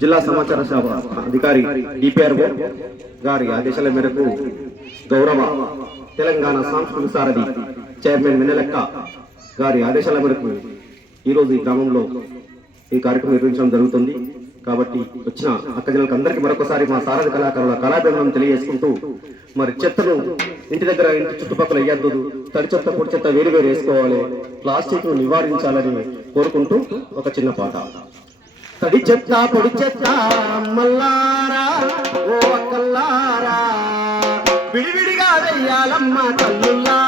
జిల్లా సమాచార శాఖ అధికారి డిపిఆర్ఓ గారి ఆదేశాల మేరకు గౌరవ తెలంగాణ సాంస్కృతిక సారథి చైర్మన్ వెన్నెలక్క గారి ఆదేశాల మేరకు ఈరోజు ఈ గ్రామంలో ఈ కార్యక్రమం నిర్వహించడం జరుగుతుంది. కాబట్టి వచ్చిన అక్కజనులకు అందరికీ మరొకసారి మా సారథి కళాకారుల కళాభివందనం తెలియజేసుకుంటూ, మరి చెత్తను ఇంటి దగ్గర ఇంటి చుట్టుపక్కల వేయద్దు, తడి చెత్త పొడి చెత్త వేరు వేరు వేసుకోవాలి, ప్లాస్టిక్ ను నివారించాలని కోరుకుంటూ ఒక చిన్న పాట. తడి చెత్త పొడి చెత్త మల్లారా ఓ అక్కల్లారా, విడివిడిగా వెయ్యాలమ్మ తల్లుల్లా.